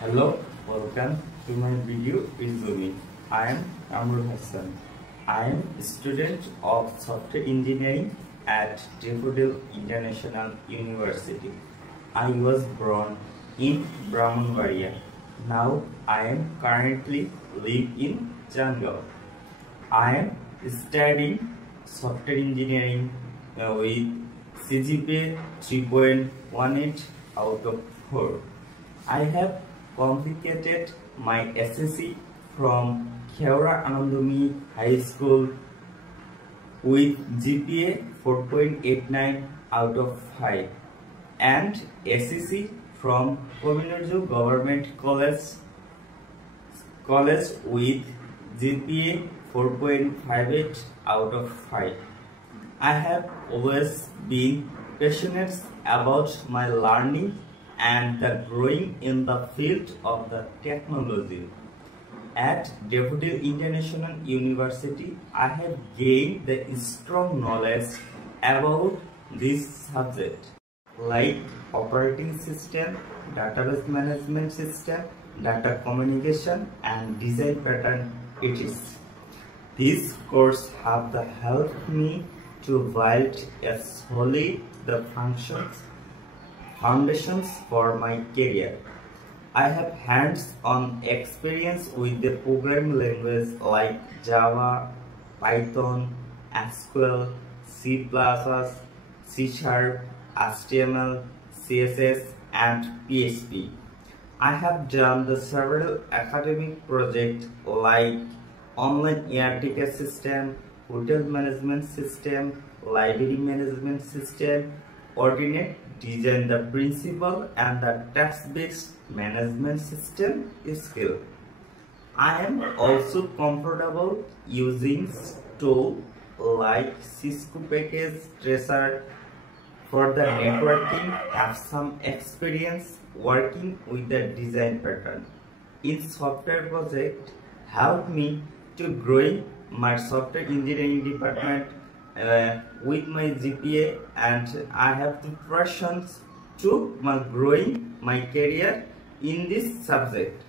Hello, welcome to my video resume. I am Amrul Hassan. I am a student of software engineering at Daffodil International University. I was born in Brahmanbaria. Now I am currently live in Jungle. I am studying software engineering with CGPA 3.18 out of 4. I have completed my SSC from Kheura Anandami High School with GPA 4.89 out of 5 and SSC from Kominarju Government College with GPA 4.58 out of 5. I have always been passionate about my learning and the growing in the field of the technology. At Daffodil International University, I have gained the strong knowledge about this subject like operating system, database management system, data communication and design pattern etc. This course have helped me to build a solid foundations for my career. I have hands-on experience with the programming language like Java, Python, SQL, C++, C#, HTML, CSS, and PHP. I have done several academic projects like online air ticket system, hotel management system, library management system, ordinate design the principal and the task-based management system skill. I am also comfortable using tools like Cisco Package Tracer for the networking. Have some experience working with the design pattern. In software project helped me to grow my software engineering department with my GPA, and I have the passions to growing my career in this subject.